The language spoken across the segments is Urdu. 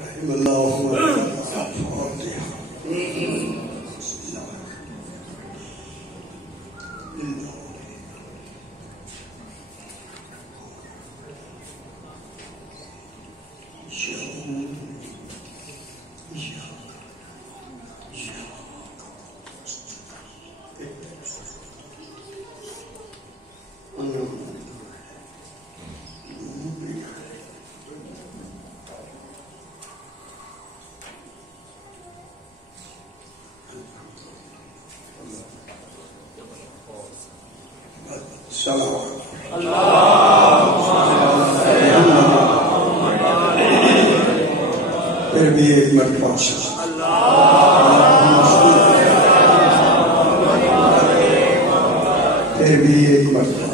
رحم اللہ پھر بھی ایک مرتبہ پھر بھی ایک مرتبہ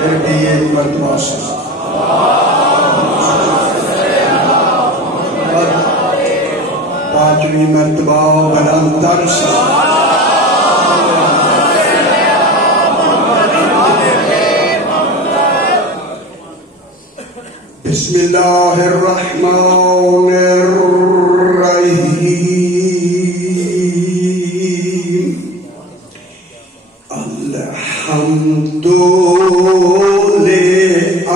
پھر بھی ایک مرتبہ پانچویں مرتبہ بلندر بسم اللہ الرحمن الرحیم الحمد للہ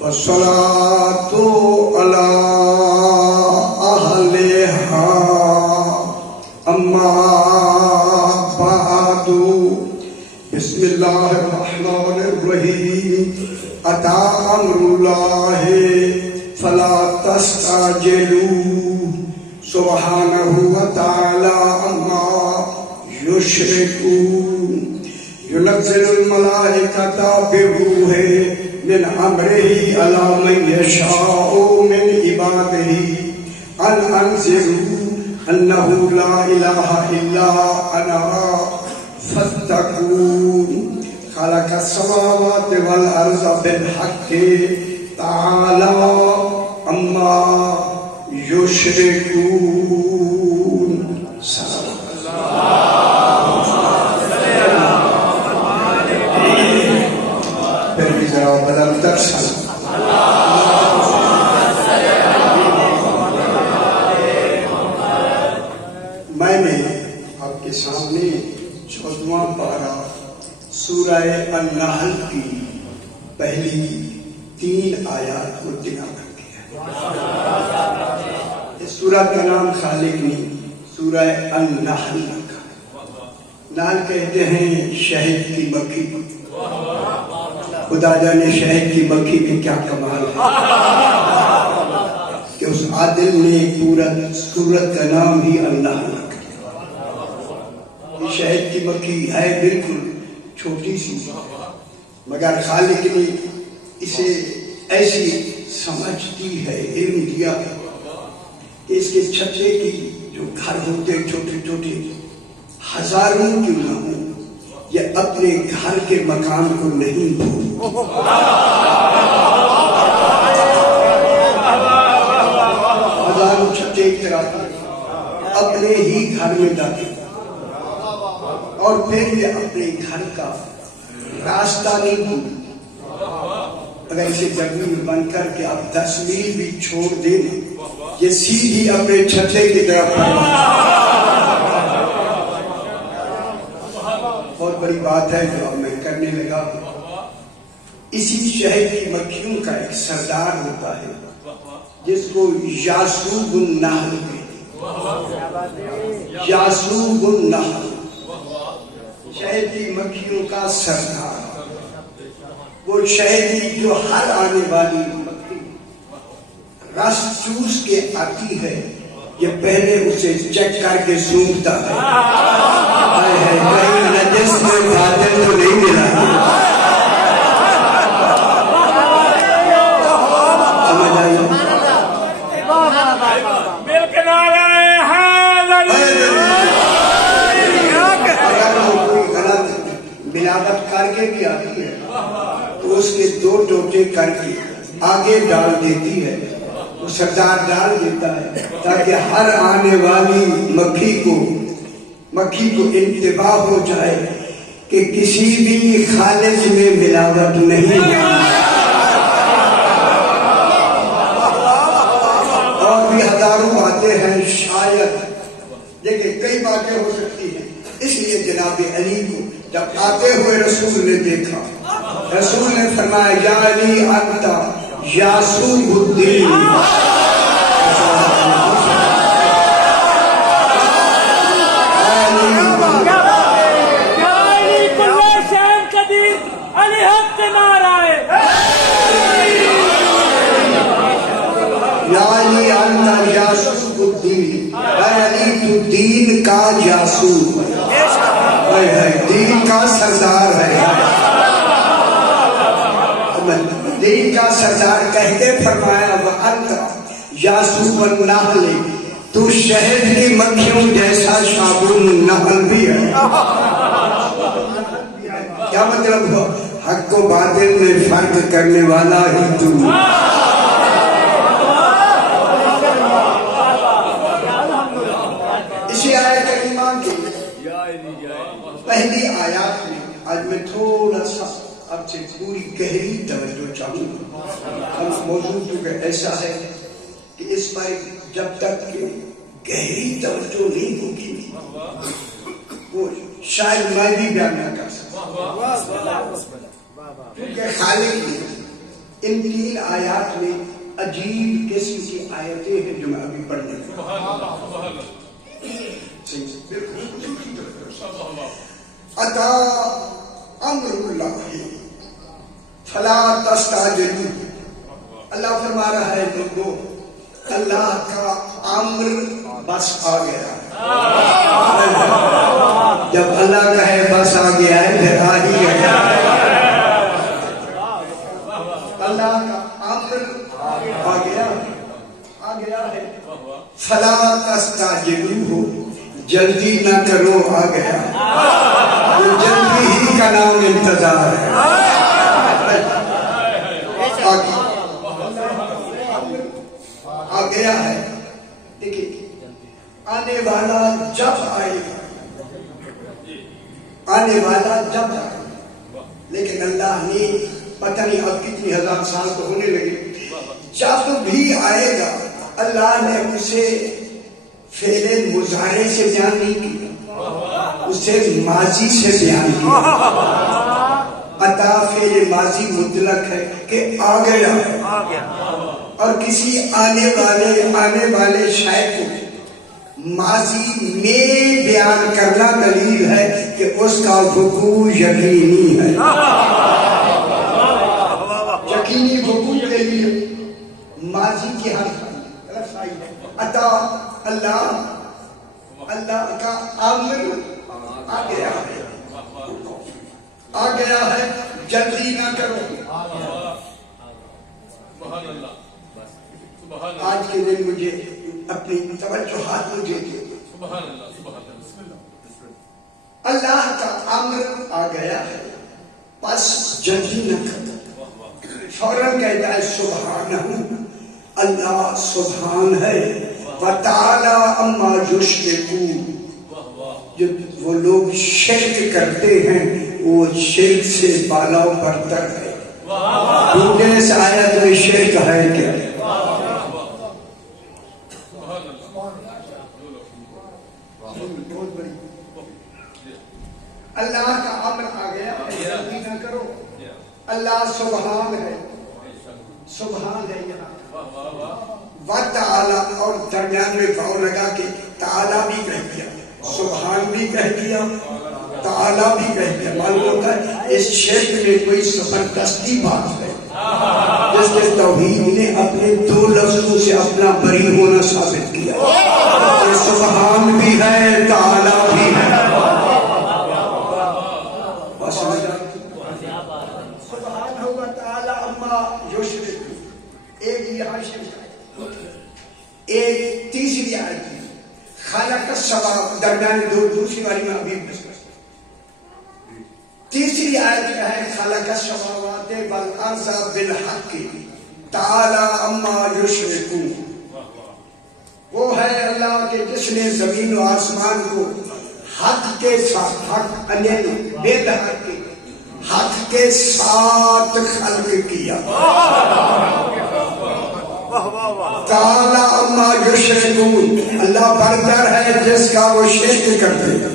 والصلاة علی اہلہا اما بعد بسم اللہ الرحمن الرحیم اتی امر اللہ فلا تستعجلوا سبحانہ وتعالی عما یشرکون ينزل الملائکۃ بالروح من امرہ علی من یشاء من عبادہ ان انذروا انہ لا الہ الا انا فاتقون خلق السماوات والارض بالحق تعالی عما یشرکون پھر بھی ذرا بلندر میں نے آپ کے سامنے 14واں پارہ سورہ النحل کی پہلی 3 آیات کو تلاوت کیا۔ اس سورہ کا نام خالق نے سورہ النحل رکھا۔ نحل کہتے ہیں شہد کی مکھی، خدا جانے شہد کی مکھی میں کیا کمال ہے کہ اس عادل نے پورا سورت کا نام ہی النحل رکھا۔ یہ شہد کی مکھی ہے بالکل چھوٹی سی، مگر خالق نے اسے ایسی سمجھ دی ہے، علم دیا کہ اس کے چھتے کی جو گھر ہوتے چھوٹے چھوٹے ہزاروں کیوں نہ ہوں، یہ اپنے گھر کے مکان کو نہیں بھولتا۔ ہزاروں چھتے ایک طرح اپنے ہی گھر میں ڈالتے اور پھر یہ اپنے گھر کا راستہ نہیں بھولتا۔ اگر اسے جنگل میں بند کر کے آپ 10 میل بھی چھوڑ دیں یہ سیدھی اپنے چھتے کی طرف بہت بڑی بات ہے جو اب میں کرنے لگا۔ اسی شہد کی مکھیوں کا ایک سردار ہوتا ہے جس کو یاسوب النحل کہتے ہیں۔ یاسوب النحل شہد کی مکھیوں کا سردار، وہ شہد جو ہر آنے والی مکھی رس چوس کے آتی ہے یہ پہلے اسے چیک کر کے سونگتا ہے کہیں نجس میں باطل تو نہیں ملا۔ سمجھ آئی؟ اگر وہ کوئی غلط ملاوٹ کر کے بھی آتی ہے تو اس کے 2 ٹوٹے کر کے آگے ڈال دیتی ہے، وہ سردار ڈال دیتا ہے تاکہ ہر آنے والی مکھی کو انتباہ ہو جائے کہ کسی بھی خالص میں ملاوٹ نہیں ہے، اور بھی ہزاروں باتیں ہیں شاید، لیکن کئی باتیں ہو سکتی ہیں۔ اس لیے جناب علی کو جب آتے ہوئے رسول نے دیکھا، رسول نے فرمایا یا علی انت یاسوب الدین، یعنی انت یاسوب الدین، یعنی تو دین کا یاسوب ہے، دین کا سردار ہے، دین کا سردار کہہ کے فرمایا وَأَنْتَ یاسوب النحل، تو شہد کی مکھیوں جیسا صابون النحل بھی ہے۔ کیا مطلب ہو؟ حق و باطل میں فرق کرنے والا ہی تو۔ اسی آیت کریمہ کی پہلی آیات میں آج میں تھوڑا سا اب سے پوری گہری توجہ چاہوں گا۔ ہم موضوع کیونکہ ایسا ہے کہ اس پر جب تک کہ گہری توجہ نہیں ہوگی وہ شاید میں بھی بیان نہ کر سکتا، کیونکہ خالق نے ان تین آیات میں عجیب قسم کی آیتیں ہیں جو میں ابھی پڑھنے لگا۔ عطا امر اللہ فلا تستعجلوا، اللہ فرما رہا ہے لوگوں اللہ کا امر بس آ گیا ہے، جب اللہ کہے بس آ گیا ہے پھر آ ہی گیا، اللہ کا امر آ گیا ہے، فلا تستعجلوا، جلدی نہ کرو، آ گیا، جلدی ہی کا نام انتظار ہے، آ گیا ہے۔ دیکھیں آنے والا جب آئے گا، آنے والا جب آئے گا، لیکن اللہ نے پتہ نہیں اب کتنی ہزار سال تو ہونے لگے، جب بھی آئے گا اللہ نے اسے فعل مضارع سے بیان نہیں کیا، اسے ماضی سے بیان کیا۔ عطا فعل ماضی مطلق ہے کہ آ گیا، اور کسی آنے والے شے کو ماضی میں بیان کرنا دلیل ہے کہ اس کا وقوع یقینی ہے، یقینی وقوع کے لیے ماضی کی حرف آئی ہے۔ عطا اللہ کا امر آ گیا ہے، آ گیا ہے، جلدی نہ کرو۔ آج کے دن مجھے اپنی توجہات مجھے دے، اللہ کا امر آ گیا ہے بس جلدی نہ کرو، فوراً کہتا ہے سبحانہ، اللہ سبحان ہے، وَتَعَالَى عَمَّا يُشْرِكُونَ، جب وہ لوگ شرک کرتے ہیں وہ شرک سے بالا و برتر ہے۔ ڈھونڈے اس آیت میں شرک ہے کیا؟ اللہ کا امر آ گیا، جلدی نہ کرو، اللہ سبحان ہے، سبحان ہے یہاں وَتَعَالَى، اور درمیان میں واو لگا کے تعالیٰ بھی کہہ دیا، سبحان بھی کہہ دیا، تعالیٰ بھی کہہ دیا۔ معلوم ہوتا ہے اس شرک میں کوئی زبردستی بات ہے، جس کے توحید نے اپنے دو لفظوں سے اپنا بری ہونا ثابت کیا، کہ سبحان بھی ہے، تعالیٰ بھی ہے۔ سبحان ہوگا تعالیٰ عما یشرکون، ایک یہاں شرک ہے۔ ایک تیسری آیت ہے خلق السماوات، درمیان دوسری والی میں ابھی تیسری آیت کیا ہے؟ خلق السماوات والارض بالحق تعالی عما یشرکون، وہ ہے اللہ کے جس نے زمین و آسمان کو حق کے ساتھ، حق انیل بید حق کے، حق کے ساتھ خلق کیا. تعالی اما یشرکون، اللہ برتر ہے جس کا وہ شرک کرتے ہیں.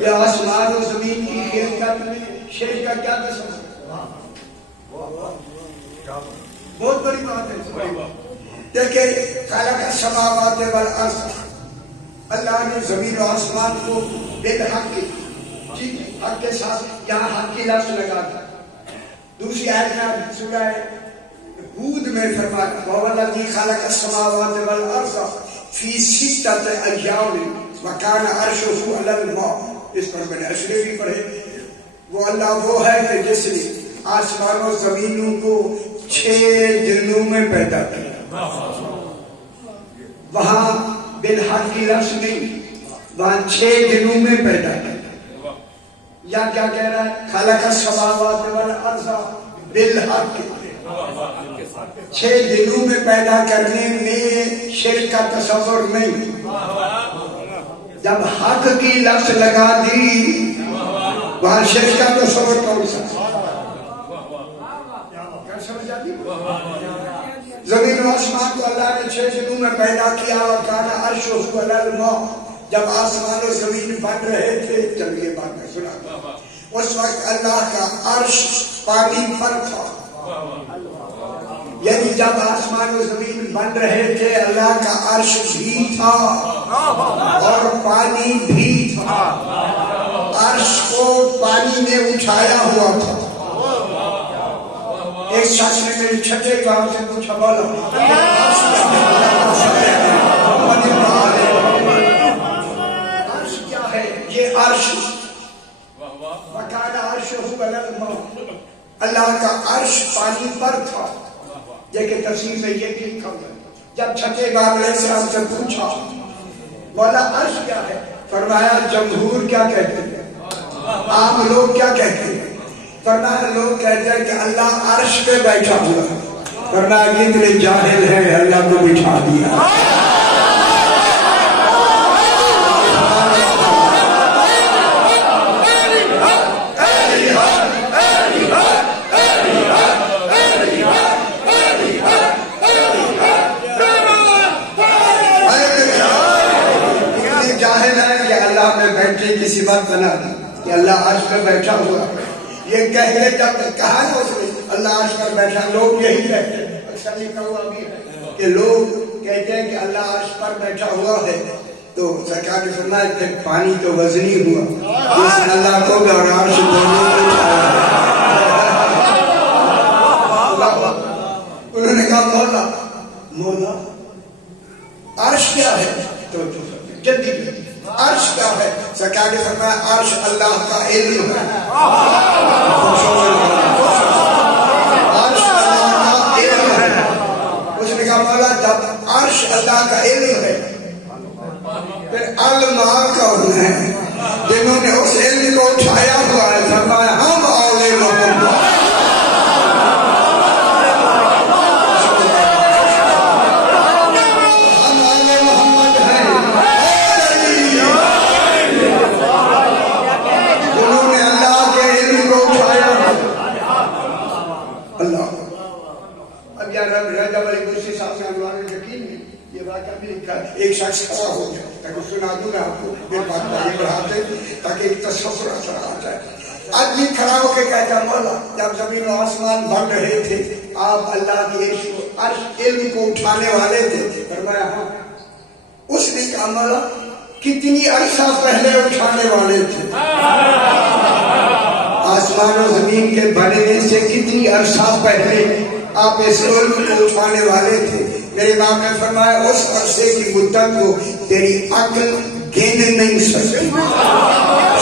یہ آسمان و زمین کی خلقت میں شرک کا کیا تصور ہے؟ بہت بڑی بات ہے. دیکھیں خلق السماوات والارض، اللہ نے زمین و آسمان کو بالحق کی، جی حق کے ساتھ، یہاں حق کی لفظ لگا تھا. دوسری آیت میں سورہ ہود میں فرمایا وَهُوَ الَّذِي خَلَقَ السَّمَاوَاتِ وَالْأَرْضَ فِي سِتَّةِ أَيَّامٍ وَكَانَ عَرْشُهُ عَلَى الْمَاءِ. اس پر میں نے اشرے بھی پڑھے. وہ اللہ وہ ہے کہ جس نے آسمان و زمینوں کو 6 دنوں میں پیدا کیا. وہاں بالحق کی لفظ نہیں، وہاں 6 دنوں میں پیدا کیا. یا کیا کہہ رہا ہے؟ خلق السماوات والارض بالحق، 6 دنوں میں پیدا کرنے میں شرک کا تصور نہیں. جب حق کی لفظ لگا دی وہاں شرک کا تصور کون سا؟ کیا سمجھ آتی؟ زمین و آسمان کو اللہ نے 6 دنوں میں پیدا کیا. اور کانا عرشہ علی الماء، جب آسمان و زمین بن رہے تھے، چلیے بات میں سنا، اس وقت اللہ کا عرش پانی پر تھا. یعنی جب آسمان و زمین بن رہے تھے اللہ کا عرش بھی تھا اور پانی بھی تھا. عرش کو پانی نے اٹھایا ہوا تھا. ایک شخص نے میری چھٹے گاؤں سے پوچھا، بولا عرش کیا ہے؟ یہ عرش وَكَانَ عَرْشُهُ عَلَى الْمَاءِ، اللہ کا عرش پانی پر تھا. لیکن تفسیر میں یہ بھی لکھا ہے جب چھٹے گاؤں علیہ السلام سے پوچھا بولا عرش کیا ہے، فرمایا جمہور کیا کہتے ہیں، عام لوگ کیا کہتے ہیں؟ فرمایا لوگ کہتے ہیں کہ اللہ عرش پہ بیٹھا ہوا. فرمایا کتنے جاہل ہیں، اللہ کو بٹھا دیا. کسی بات بنا دی کہ اللہ عرش پر بیٹھا ہوا. یہ کہہ لے جب کہا نا اس نے اللہ عرش پر بیٹھا، لوگ یہی کہتے ہیں، اکثر لکھا ہوا بھی ہے کہ لوگ کہتے ہیں کہ اللہ عرش پر بیٹھا ہوا ہے. تو سرکار نے فرمایا کہ پانی تو وزنی ہوا، جس نے اللہ کو بھی اور عرش دونوں کو اٹھایا. انہوں نے کہا مولا عرش کیا ہے؟ تو جدید عرش کیا ہے؟ سرکار نے فرمایا عرش اللہ کا علم ہے. عرش اللہ کا علم ہے. اس نے کہا مولا جب عرش اللہ کا علم ہے پھر علماء کون ہیں جنہوں نے اس علم کو اٹھایا ہوا ہے؟ فرمایا ہم اولے لوگوں کو. ایک شخص کھڑا ہو گیا تاکہ سنا دوں گا آپ کو، پھر بات آگے بڑھاتے تاکہ ایک تصور اثر آ جائے. آدمی کھڑا ہو کے کہتا مولا جب زمین و آسمان بن رہے تھے آپ اللہ کے عرش علم کو اٹھانے والے تھے. فرمایا ہاں. اس نے کہا مولا کتنی عرصہ پہلے اٹھانے والے تھے؟ آسمان و زمین کے بننے سے کتنی عرصہ پہلے آپ اس علم کو اٹھانے والے تھے؟ میرے امام نے فرمایا اس عرصے کی مدت کو تیری عقل گن نہیں سکتی،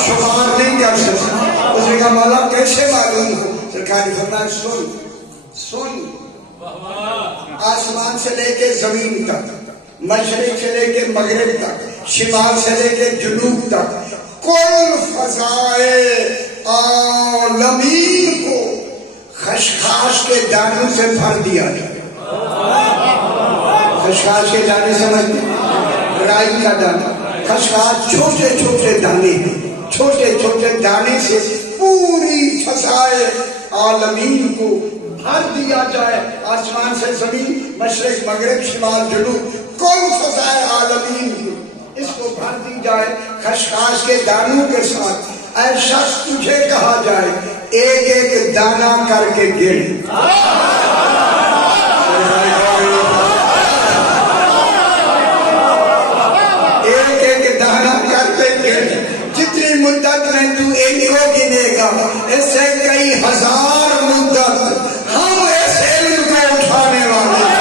شمار نہیں کر سکتی. اس نے کہا مولا کیسے معلوم ہو؟ سرکار نے فرمایا سن آسمان سے لے کے زمین تک، مشرق سے لے کے مغرب تک، شمال سے لے کے جنوب تک، کل فضائے عالمین کو خشخاش کے دانوں سے بھر دیا جائے. خشخاش کے دانے سمجھتے رائی کا دانا. خشخاش چھوٹے چھوٹے دانے ہیں. چھوٹے چھوٹے دانے سے پوری فضائے عالمین کو بھر دیا جائے. آسمان سے زمین، مشرق مغرب شمال جنوب، کل فضائے عالمین کو اس کو بھر دی جائے خشخاش کے دانوں کے ساتھ. اے شخص تجھے کہا جائے ایک ایک دانہ کر کے گن. ایک ایک دانہ کر کے گن. جتنی مدت میں تو ان کو گنے گا اس سے کئی ہزار مدت ہم اس علم کو اٹھانے والے ہیں.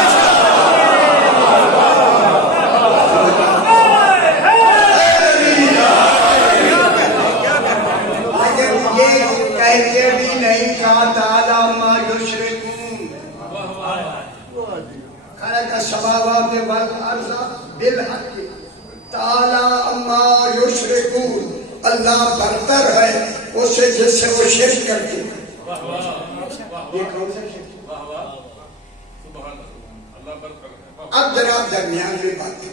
کہتے بھی نہیں کہا تعالی ما یشرکون. خلق السماوات والارض بالحق تعالی ما یشرکون. اللہ برتر ہے اس سے جس سے وہ شرک کرتے ہیں. یہ کون سا شرک؟ اب جناب درمیان میں بات ہے.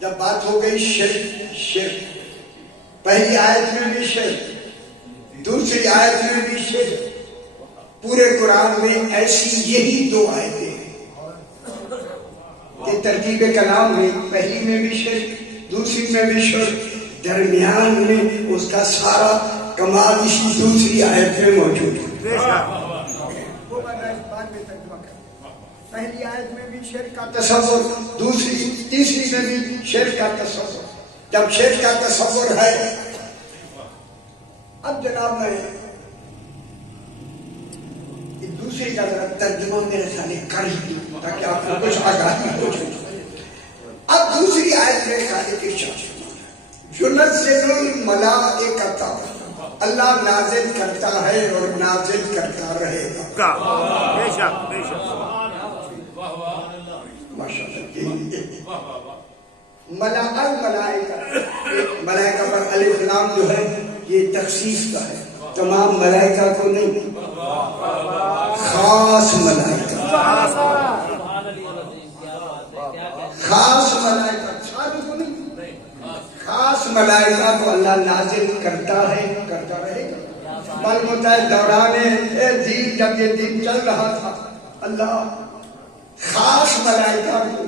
جب بات ہو گئی شرک، پہلی آیت میں بھی شرک، دوسری آیت میں بھی شرک. پورے قرآن میں ایسی یہی دو آیتیں ہیں کہ ترتیب کلام میں پہلی میں بھی شرک، دوسری میں بھی شرک، درمیان میں اس کا سارا کمال اسی دوسری آیت میں موجود ہے. پہلی آیت میں بھی شرک کا تصور، تیسری میں بھی شرک کا تصور. جب شرک کا تصور ہے، اب جناب میں دوسری کا ذرا ترجمہ میرے سامنے کر ہی دوں تاکہ آپ کو کچھ آگاہی ہو جائے. اب دوسری آیت میں خالق ارشاد یُنَزِّلُ الْمَلَائِکَۃَ، اللہ نازل کرتا ہے اور نازل کرتا رہے گا. ملائکہ پر الف لام جو ہے یہ تخصیص کا ہے، تمام ملائکہ کو نہیں، خاص ملائکہ، خاص ملائکہ، خاص ملائکہ کو اللہ نازل کرتا ہے، کرتا رہے گا. معلوم ہوتا ہے دوران دین جب یہ دین چل رہا تھا اللہ خاص ملائکہ کو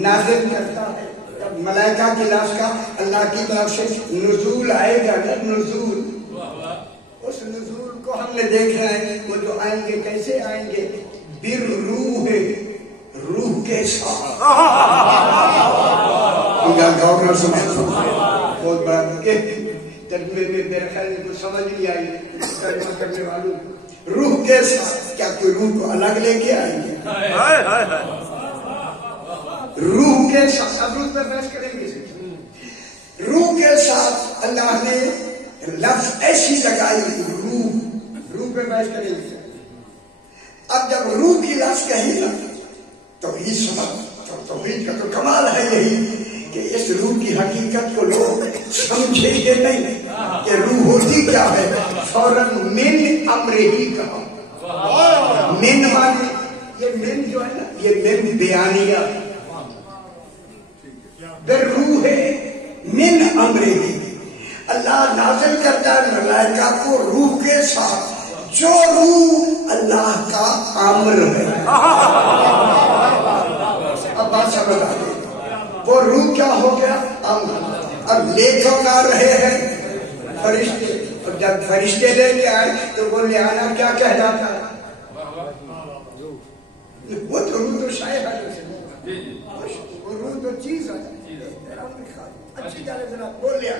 نازل کرتا ہے. جب ملائکہ کی لفظ کا اللہ کی طرف سے نزول آئے گا نا، نزول، اس نزول کو ہم نے دیکھا ہے. وہ جو آئیں گے کیسے آئیں گے؟ بالروح، روح کے ساتھ. گورنر سمجھتا بہت بڑا ترجمے میں میرے خیال میں کچھ سمجھ نہیں آئی ترجمہ کرنے والوں. روح کے ساتھ کیا کوئی روح کو الگ لے کے آئیں گے؟ روح کے ساتھ، اب روح پر بحث کریں گے. روح کے ساتھ اللہ نے لفظ ایسی لگائی، روح پہ بحث کریں گے. اب جب روح کی لفظ کہی نا توحید سمجھ، توحید کا تو کمال ہے یہی کہ اس روح کی حقیقت کو لوگ سمجھے گے نہیں کہ روح ہوتی کیا ہے. فوراً من امر ہی کہا. من مانے یہ من جو ہے نا، یہ من بیانیہ، روح ہے من امر ہی. اللہ نازل کرتا ہے ملائکہ کو روح کے ساتھ، جو روح اللہ کا امر ہے. اب بات سمجھ آ گئی. وہ روح کیا ہو گیا؟ امر. اب لے کون آ رہے ہیں؟ فرشتے. اور جب فرشتے لے کے آئے تو وہ لے آنا کیا کہلاتا ہے؟ وہ تو روح تو شاید ہے، وہ روح تو چیز ہے. اچھی جانے ذرا بول لیا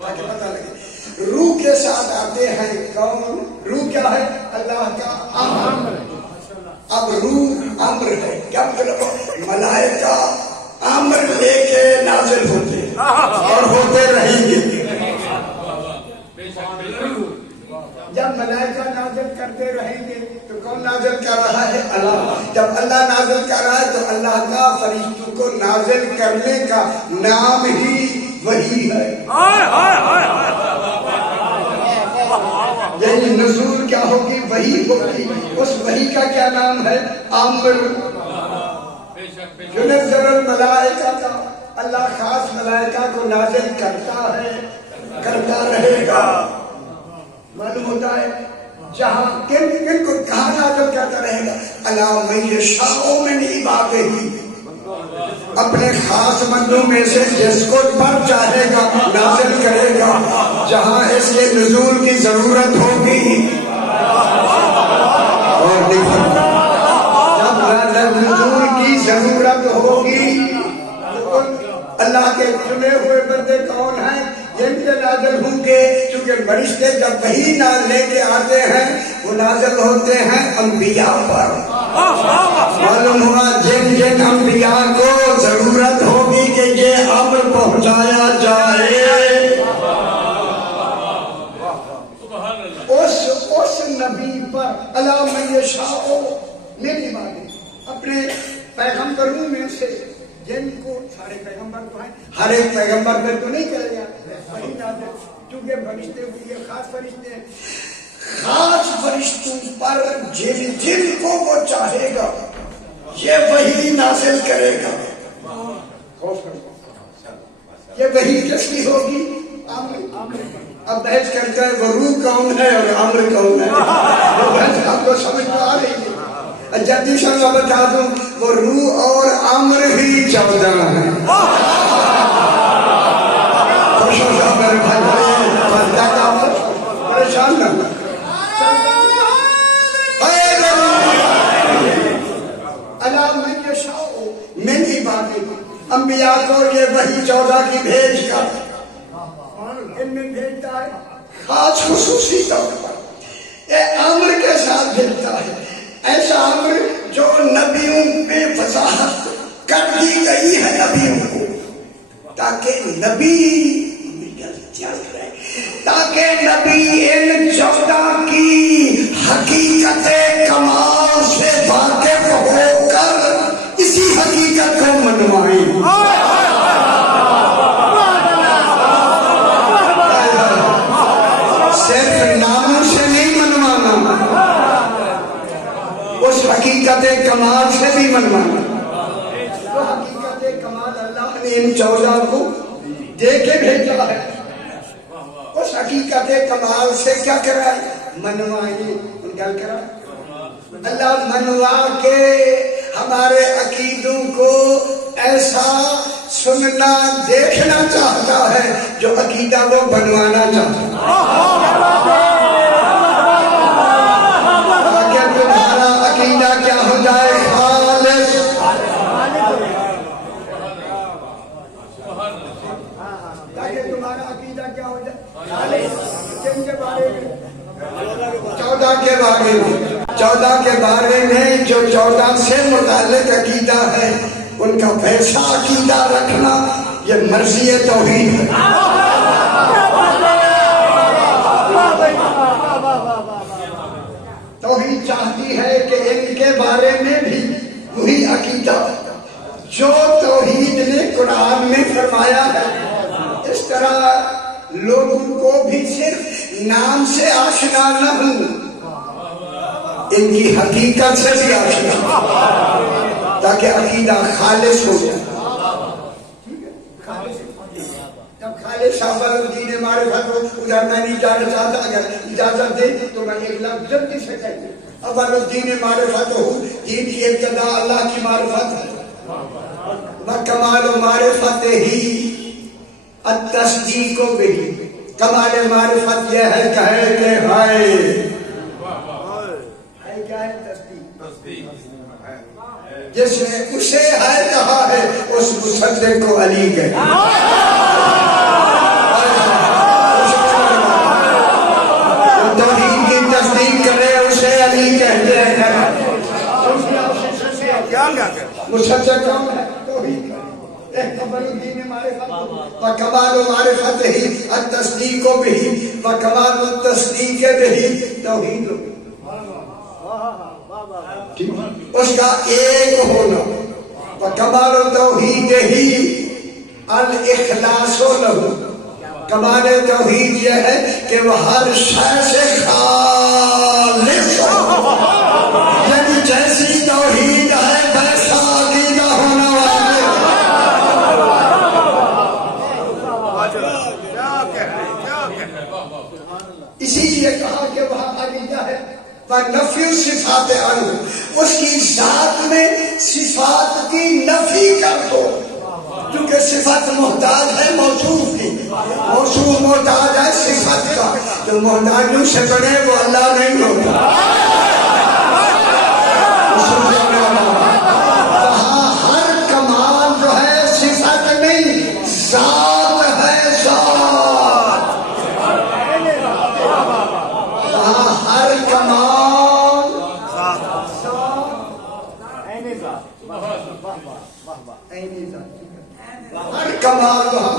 تاکہ پتہ لگے. روح کے ساتھ آتے ہیں کون؟ روح کیا ہے؟ اللہ کا امر. اب روح امر ہے، کیا مطلب؟ ملائکہ امر لے کے نازل ہوتے اور ہوتے رہیں گے. جب ملائکہ نازل کرتے رہیں گے تو کون نازل کر رہا ہے؟ اللہ. جب اللہ نازل کر رہا ہے تو اللہ کا فرشتوں کو نازل کرنے کا نام ہی وحی ہے. یعنی نزول کیا ہوگی؟ وحی ہوگی. اس وحی کا کیا نام ہے؟ امر. ينزل الملائکہ اللہ خاص ملائکہ کو نازل کرتا ہے، کرتا رہے گا۔ معلوم ہوتا ہے جہاں کن کو کہاں نازل کرتا رہے گا؟ الا من یشاء من عبادہ، اپنے خاص بندوں میں سے جس کو پر چاہے گا نازل کرے گا، جہاں اس کے نزول کی ضرورت ہوگی۔ اور دیکھو جب نزول کی ضرورت ہوگی تو اللہ کے چنے ہوئے بندے کون ہیں؟ جن کے نازل ہوں گے، کیونکہ فرشتے جب وحی لے کے آتے ہیں وہ نازل ہوتے ہیں انبیاء پر۔ معلوم ہوا جن انبیاء کو ضرورت ہوگی کہ یہ امر پہنچایا جائے، اس نبی پر الا من یشاء من عبادہ، اپنے پیغمبروں میں سے جن کو، سارے پیغمبر تو ہیں، ہر ایک پیغمبر پر تو نہیں کرے گا وحی نازل، کیونکہ فرشتے ہوئے خاص فرشتے ہیں، خاص فرشتوں پر جن کو وہ چاہے گا یہ وحی نازل کرے گا۔ یہ وحی کس کی ہوگی؟ اب بحث کرتا ہے وہ روح کون ہے اور امر کون ہے، وہ بحث آپ کو سمجھ میں آ رہی ہے؟ جلدی سے میں بتا دوں، وہ روح اور امر ہی 14 ہیں۔ خوش ہو جاؤ میرے بھائی، پریشان نہ الا من یشاء من عبادہ، انبیاء کو یہ وحی 14 کی بھیج کر ان میں بھیجتا ہے خاص خصوصی طور پر، یہ امر کے ساتھ بھیجتا ہے، ایسا امر جو نبیوں پہ وضاحت کر دی گئی ہے نبیوں کو، تاکہ نبی ان 14 کی حقیقت کمال سے واقف ہو کر اسی حقیقت کو منوائیں۔ صرف ناموں سے نہیں منوانا، اس حقیقت کمال سے بھی منوانا۔ وہ حقیقت کمال اللہ نے ان 14 کو دے کے بھیجا ہے، اس حقیقت کمال سے کیا کرائے؟ منوائیے، گل کرائے۔ اللہ منوا کے ہمارے عقیدوں کو ایسا سننا دیکھنا چاہتا ہے جو عقیدہ وہ بنوانا چاہتا ہے، تاکہ تمہارا عقیدہ کیا ہو جائے؟ خالص۔ تاکہ تمہارا عقیدہ کیا ہو جائے؟ کن کے بارے میں؟ 14 کے بارے میں، 14 کے بارے میں جو 14 سے متعلق عقیدہ ہے ان کا ویسا عقیدہ رکھنا یہ مرضی توحید ہے۔ توحید چاہتی ہے کہ ان کے بارے میں بھی وہی عقیدہ جو توحید نے قرآن میں فرمایا ہے، اس طرح لوگوں کو بھی صرف نام سے آشنا نہ ہوں، ان کی حقیقت سے بھی آشنا، تاکہ عقیدہ خالص ہو جائے۔ جب خالص صاحب الدین معرفت ہو، ادھر میں نہیں جانا چاہتا، اگر اجازت دے تو میں ایک لفظ جلدی سے کہہ دوں۔ اول الدین معرفت ہو، دین کی ابتدا اللہ کی معرفت ہے، وکمال معرفت ہی التصدیق بھی، کمال معرفت یہ ہے کہے کہ ہائے کیا ہے؟ تصدیق۔ جس نے اسے ہے کہا ہے اس مصدق کو علی کہے۔ توحید کی تصدیق کرے اسے علی کہتے ہیں۔ مصدق کون ہے؟ توحید۔ وکمال معرفت ہی التصدیق بھی، وکمال التصدیق بھی توحید۔ اس کا ایک ہونا، وکمال توحید ہی الاخلاص لہ، کمال توحید یہ ہے کہ وہ ہر شے سے خالص ہو، یعنی جیسی توحید ہے ویسا عقیدہ ہونا واجب۔ نفی صفات عنہ، اس کی ذات میں صفات کی نفی کر دو، کیونکہ صفت محتاج ہے موصوف کی، موصوف محتاج ہے صفت کا، جو محتاجوں سے بڑے وہ اللہ نہیں ہوتا۔ وہاں ہر کمال جو ہے صفت نہیں، ذات ہے، ذات۔ وہاں ہر کمال ہر کمال وہاں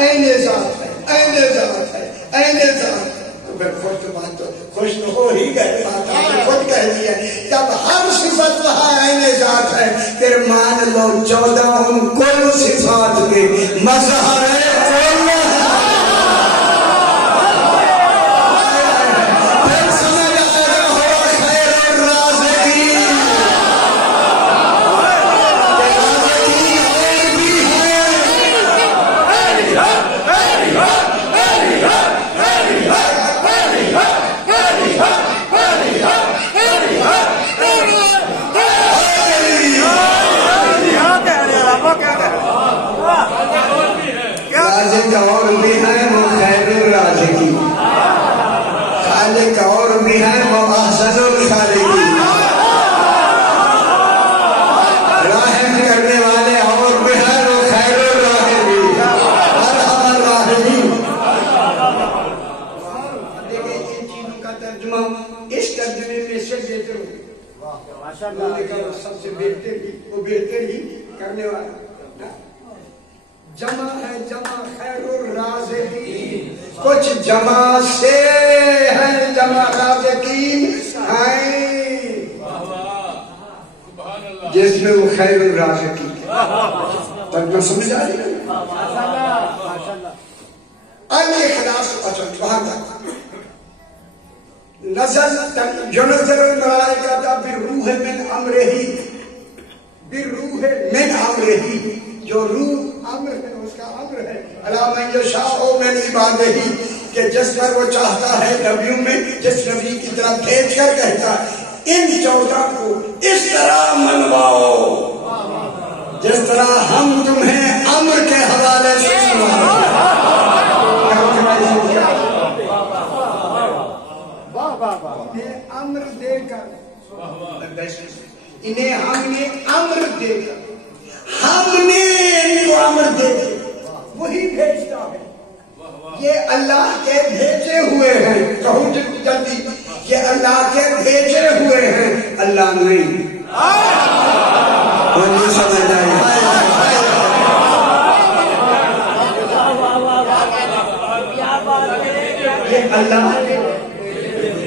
عین ذات ہے، عین ذات ہے، عین ذات۔ تو پھر خوش تو ہو ہی گئے، بات آپ نے خود کہہ دی ہے، جب ہر صفت وہاں عین ذات ہے، پھر مان لو 14 کل صفات کے مظہر ہے، کل ہے۔ پھر سمجھ آئے گا ہو خیر الرازقین، رازق اور بھی ہیں وہ خیر الرازقین، خالق اور بھی ہیں وہ احسن الخالقین، راحم کرنے والے اور بھی ہیں وہ خیر الراحمین، ارحم الراحمین۔ دیکھیں ان چیزوں کا ترجمہ اس ترجمے میں سے دیتے ہو، سب سے بہتر ہی کرنے والا جمع ہے، جمع خیر الرازقین، کچھ جمع سے ہے، جمع رازقین ہیں، جس میں وہ خیر الرازقین ہے۔ ترجمہ سمجھ آ رہی ہے؟ الاخلاص، اچھا وہاں تک نزل ينزل الملائکۃ بالروح من امرہ، بالروح من امرہ، جو روح امر ہے اس کا امر ہے، الی من یشاء من عبادہ، کہ جس پر وہ چاہتا ہے نبیوں میں، جس نبی کی طرف بھیج کر کہتا ہے ان 14 کو اس طرح منواؤ جس طرح ہم تمہیں امر کے حوالے سے انہیں امر دے کر، انہیں ہم نے امر دے کر، ہم نے ان کو امر دے کے وہی بھیجتا ہے، یہ اللہ کے بھیجے ہوئے ہیں، کہوں جلدی، یہ اللہ کے بھیجے ہوئے ہیں، اللہ نہیں۔ یہ سمجھ آئے یہ اللہ نے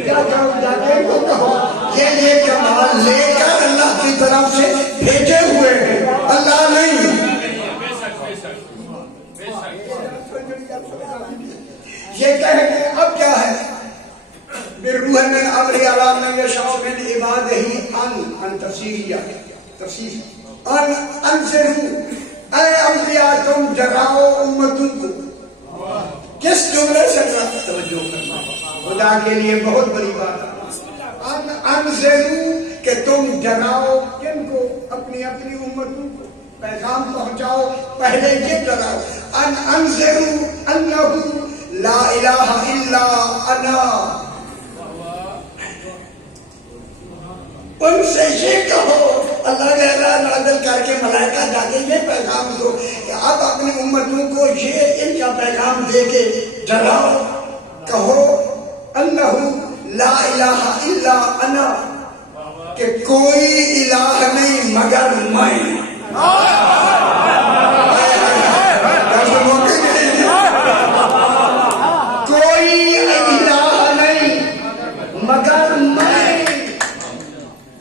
کیا کہو، جاتے کو کہو، یہ کمال لے کر اللہ کی طرف سے بھیجے ہوئے ہیں، اللہ نہیں۔ یہ کہہ کے اب کیا ہے، بالروح من امر الی من یشاء من عبادہ، ان تفسیریہ، تفسیر ان انذروا، اے انبیاء تم جگاؤ امتوں کو، کس جملے سے توجہ کرنا خدا کے لیے بہت بڑی بات ہے، ان انذروا کہ تم جگاؤ کن کو، اپنی اپنی امتوں کو پیغام پہنچاؤ، پہلے یہ جگاؤ، ان انذروا انہ لا الہ الا انا، ان سے یہ کہو، اللہ نے اعلان نازل کر کے ملائکہ جا کے یہ پیغام دو کہ اب اپنی امتوں کو یہ ان کا پیغام دے کے ڈراؤ، کہو انہ لا الہ الا انا، کہ کوئی الہ نہیں مگر میں، کوئی الہ نہیں مگر میں،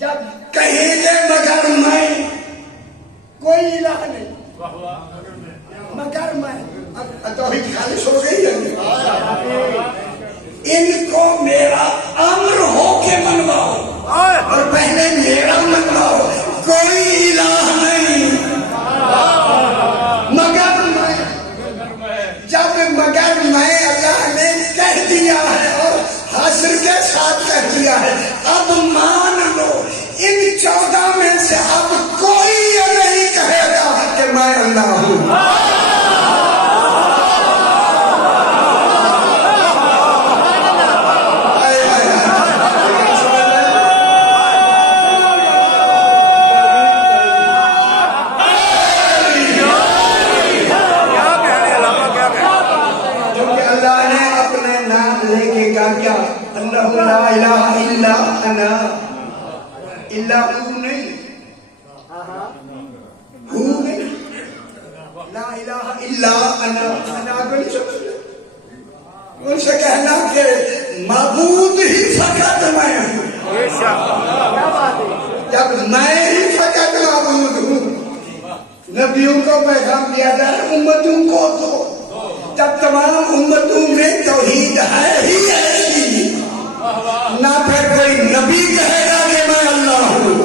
جب کہیں گے مگر میں، کوئی الہ نہیں مگر میں، توحید خالص ہو گئی ہے۔ ان کو میرا امر ہو کے منواؤ، اور پہلے میرا منواؤ، کوئی الہ نہیں مگر میں، جب مگر میں اللہ نے کہہ دیا ہے اور حاصل کے ساتھ کہہ دیا ہے، اب میں اللہ ہوں. کیا اللہ لا الہ الا انا, الا ہوں نہیں, ہوں نہیں, لا الہ الا انا, انا کو نہیں سمجھ. ان سے کہنا کہ معبود ہی فقط میں ہوں, جب میں ہی فقط معبود ہوں. نبیوں کو پیغام دیا جائے امتوں کو, تو جب تمام امتوں میں توحید ہے ہی ایسی, نہ پھر کوئی نبی کہے گا کہ میں اللہ ہوں.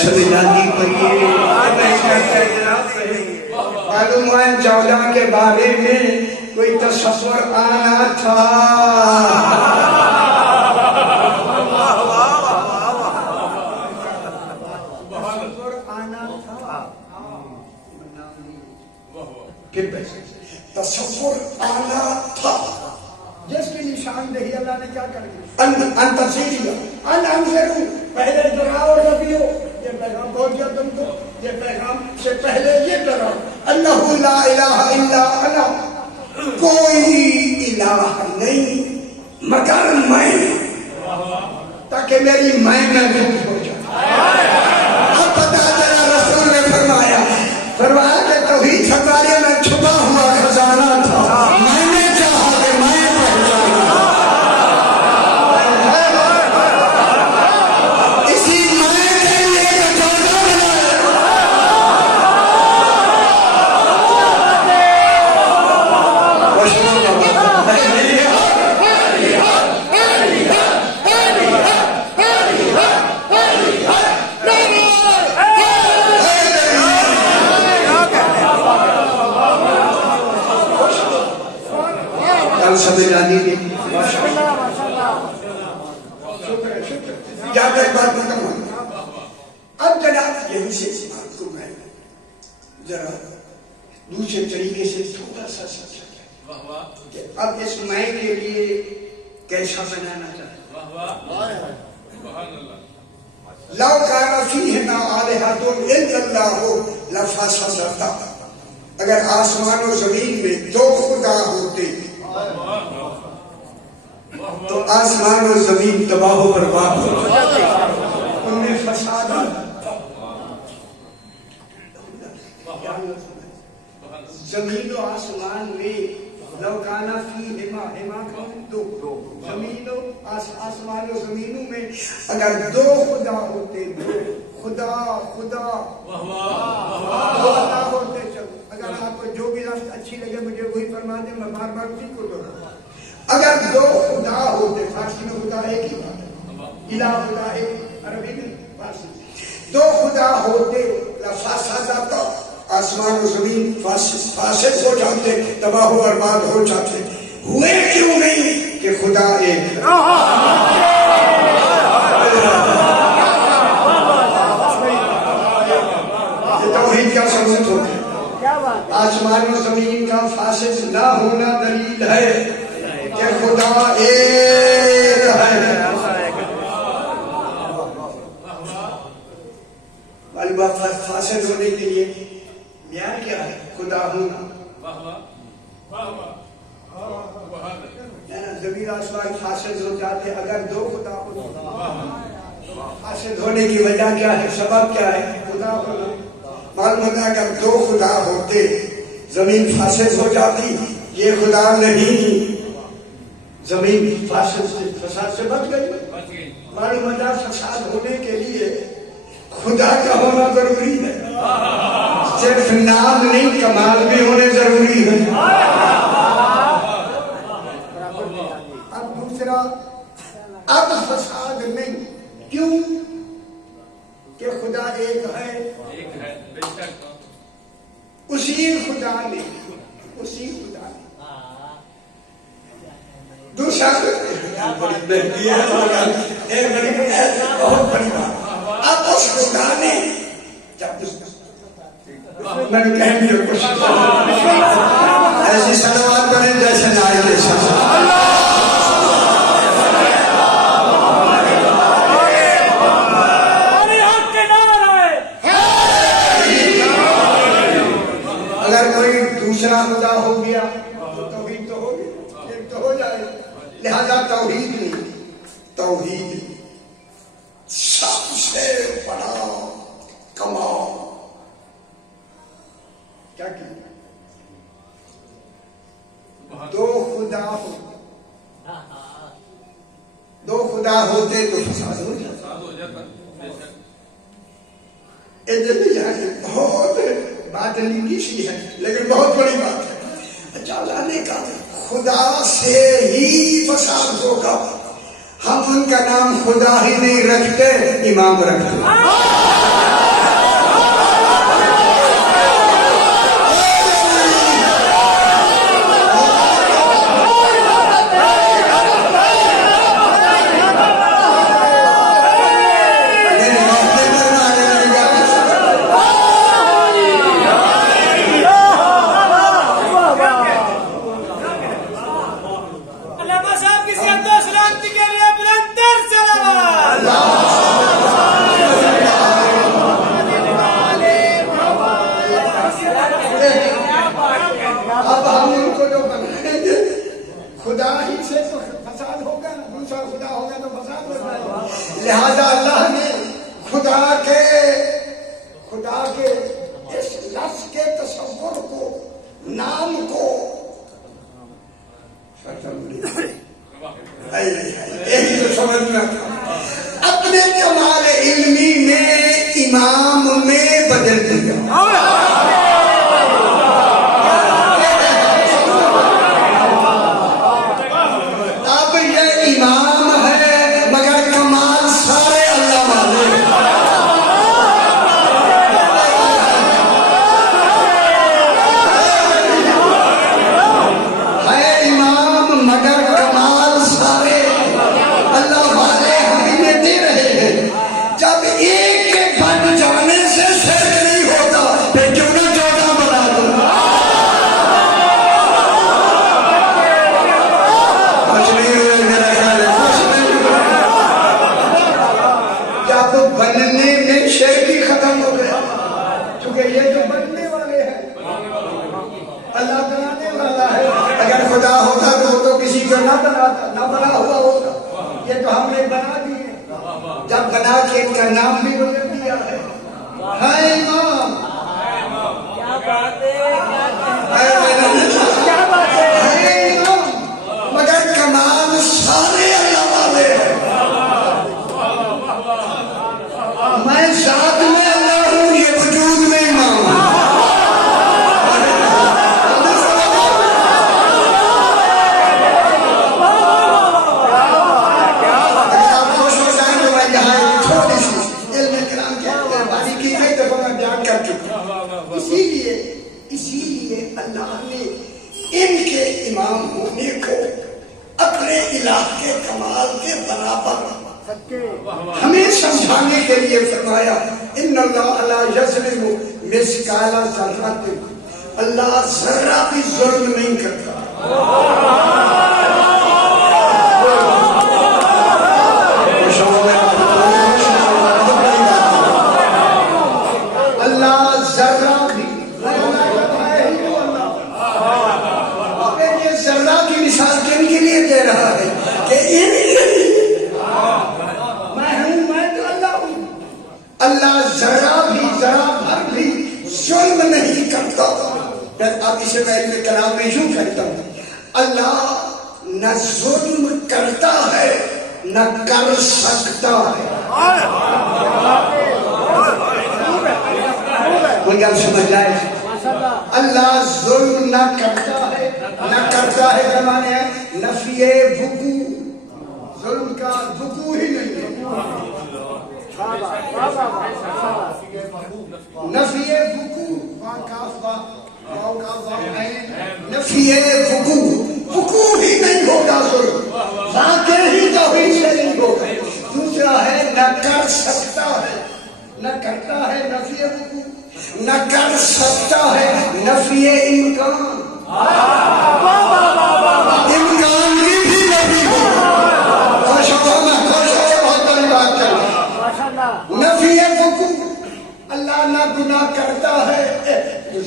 سمجھانی پڑیے. معلوم ہے 14 کے بارے میں کوئی تصور آنا تھا. تصور آنا تھا جس کی نشاندہی اللہ نے کیا کر دی, انتصیریہ انضروا, پہلے ڈراؤ نبیوں, یہ پیغام پہنچ گیا تم کو, یہ پیغام سے پہلے یہ ڈراؤ انہ لا الہ الا انا, کوئی الہ نہیں مگر میں, تاکہ میری میں محفوظ ہو جائے. اب پتہ چلا رسول نے فرمایا کہ توحید ہمارے میں چھپا ہوا خزانہ تھا, میں نے چاہا کہ میں پہچانا, اسی میں کے لیے بچانا سمجھانی دی. یاد ایک بات بتاؤں, اب جناب یہیں سے اس بات کو میں ذرا دوسرے طریقے سے تھوڑا سا سمجھا کہ اب اس میں کے لیے کیسا بنانا چاہتا. لو کان فیہما آلہۃ الا اللہ لفسدتا, اگر آسمان و زمین میں 2 خدا ہوتے تو آسمان و زمین تباہ و برباد ہو جاتے, ان میں فساد آتا. زمین و آسمان میں لو کان فیہما, ہما کون 2, زمین و آسمان و زمینوں میں اگر 2 خدا ہوتے, 2 خدا ہوتے. چلو اگر آپ کو جو بھی لفظ اچھی لگے مجھے وہی فرما دیں, میں بار بار اسی کو دہراؤں. اگر 2 خدا ہوتے, فارسی میں خدا ایک ہی بات ہے, الہ خدا ایک, عربی میں فارسی 2 خدا ہوتے لفسدتا, آسمان و زمین فاسد ہو جاتے, تباہ و برباد ہو جاتے. ہوئے کیوں نہیں کہ خدا ایک ہے. یہ توحید کا ثبوت ہوتا ہے. آسمان و زمین کا فاسد نہ ہونا دلیل ہے کہ خدا ایک ہے. فاسد ہونے کے لیے معیار کیا ہے؟ خدا ہونا. زمین آسمان فاسد ہو جاتے اگر 2 خدا ہوتے. فاسد ہونے کی وجہ کیا ہے, سبب کیا ہے؟ خدا ہونا. معلوم ہوتا ہے اگر 2 خدا ہوتے زمین فاسد ہو جاتی. یہ خدا نہیں, زمین فساد سے بچ گئی. معلوم ہوتا ہے فساد ہونے کے لیے خدا کا ہونا ضروری ہے, صرف نام نہیں کمال بھی ہونے ضروری ہے. اب دوسرا, اب فساد نہیں, کیوں کہ خدا ایک ہے. اسی خدا نے دوسرا بہت بڑی بات. اب اس خدا نے میں نے کہیں بھی کوشش ایسی صلوات کریں جیسے نائے کے ساتھ دوسرا خدا ہو گیا تو توحید تو ہوگی، ایک تو ہو جائے، لہذا توحید نہیں، توحید سب سے بڑا کمال کیا کیا؟ دو خدا ہو، دو خدا ہوتے تو فساد ہو جاتا۔ بہت بات لکھی سی ہے لیکن بہت بڑی بات ہے۔ اچھا اللہ نے کہا خدا سے ہی فساد ہوگا، ہم ان کا نام خدا ہی نہیں رکھتے، امام رکھتے۔ لہذا اللہ نے خدا کے اس لفظ کے تصور کو، نام کو اپنے کمال علمی میں امام میں بدل دیا۔ اب یہ امام ہے مگر کمال سارے اللہ والے۔ ہے امام مگر کمال سارے اللہ والے ہمیں دے رہے ہیں۔ جب ایک کے بن جانے سے شرک نہیں ہوتا پھر کیوں نہ چودہ بنا دو۔ کچھ نہیں ہوئے میرا خیال ہے، کچھ نہیں ہوئے۔ جب بننے میں شرک ہی ختم ہو گیا، چونکہ یہ جو بننے والے ہیں اللہ بنانے والا ہے۔ اگر خدا ہوتا تو کسی کو نہ بناتا، نہ بنا ہوا ہوتا۔ یہ تو ہم نے بنا دیے، جب بنا کے ان کا نام بھی بدل دیا ہے۔ ہے امام، کیا بات ہے، ہے امام مگر کمال سارے اللہ والے ہیں۔ میں ذات میں اللہ ہوں، یہ وجود میں امام ہوں۔ اگر آپ خوش ہو جائیں تو میں یہاں ایک چھوٹی سی علم کلام کی باریکی کئی دفعہ میں بیان کر چکا ہوں۔ اسی لیے اللہ نے ان کے امام ہونے کو اپنے الہ کے کمال کے برابر ہمیں سمجھانے کے لیے فرمایا ان اللہ لا یظلم مثقال ذرۃ، اللہ ذرہ بھی ظلم نہیں کرتا۔ اللہ ذرہ بھی، یہ ذرہ کی مثال کن کے لیے دے رہا ہے کہ ان کے لیے اللہ ذرا بھی ذرا بھر بھی ظلم نہیں کرتا۔ اب اسے میں علم کلام میں یوں کہتا ہوں، اللہ نہ ظلم کرتا ہے نہ کر سکتا ہے۔ کوئی گل سمجھ جائے، اللہ ظلم نہ کرتا ہے نہ کرتا ہے کا معنی ہے نفی وقوع، ظلم کا وقوع ہی نہیں ہے۔ نفی وقوع، نفی وقوع ہی نہیں ہوگا، ظلم واقع ہی توحید سے نہیں ہوگا۔ دوسرا ہے نہ کر سکتا ہے، نہ کرتا ہے نفی وقوع، نہ کر سکتا ہے نفی امکان. امکان کی بھی نفی ہو. خوش ہو بہت بڑی بات کر. نفی وقوع اللہ نہ گناہ کرتا ہے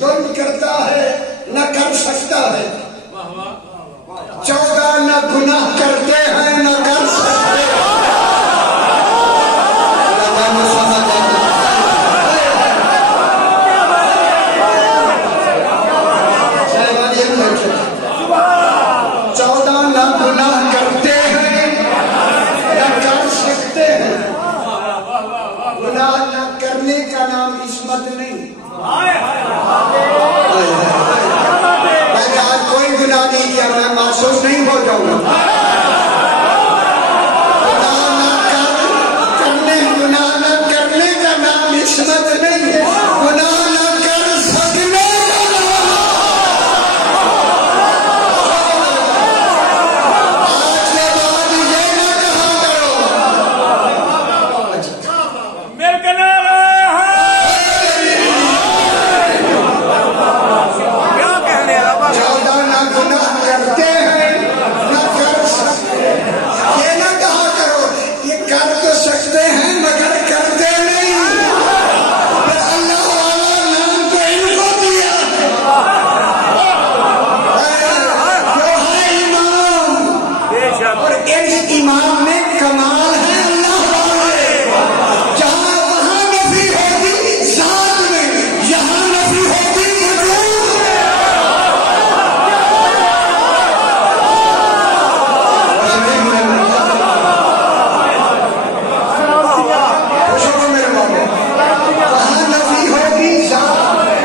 ظلم کرتا ہے نہ کر سکتا ہے. 14 نہ گناہ کرتے ہیں نہ کر سکتے ہیں. نہیں ہو جاؤں گا. گناہ نہ کرنے کا نام عصمت نہیں ہے. گناہ نہ کر سکنے کا نام. آج کے بعد یہ نہ کہا کرو میرے کنارے کیا کہنے لگا. 14 نہ گناہ کرتے ہیں نہ کر سکتے. یہ نہ کہا کرو یہ کر تو سکتے ہیں مگر کرتے نہیں. اللہ والا نام تو ان کو دیا جو ہے امام. اور اس امام میں کمال ہے اللہ والے. جہاں وہاں نفی ہوتی ذات میں یہاں نفی ہوتی وجود میں. وہاں نفی ہوگی ذات میں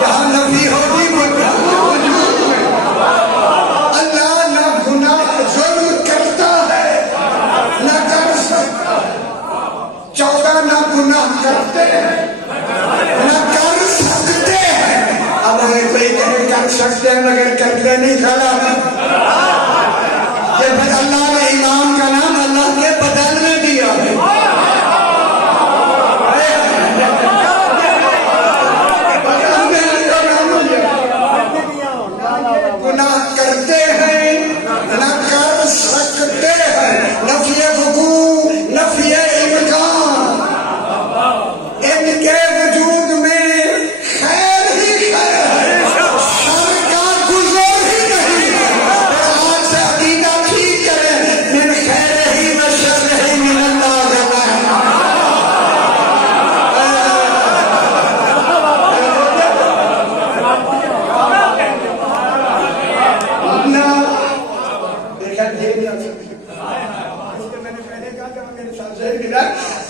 یہاں نفی ہوگی وجود میں. اللہ نہ گناہ ظلم کرتا ہے نہ کر سکتا ہے. 14 نہ گناہ کرتے ہیں نہ کر سکتے ہیں. اب اگر کوئی کہے کر سکتے ہیں مگر کرتے نہیں کھڑا یہ پھر اللہ نے امام کا نام اللہ کے بدل میں دیا ہے. گناہ کرتے ہیں نہ کر سکتے ہیں. نفی وقوع نفی امکان. ان کے وجود میں خیر ہی خیر ہے شر کا گزر ہی نہیں. آج سے عقیدہ ٹھیک کریں من خیر ہی و شر ہی من اللہ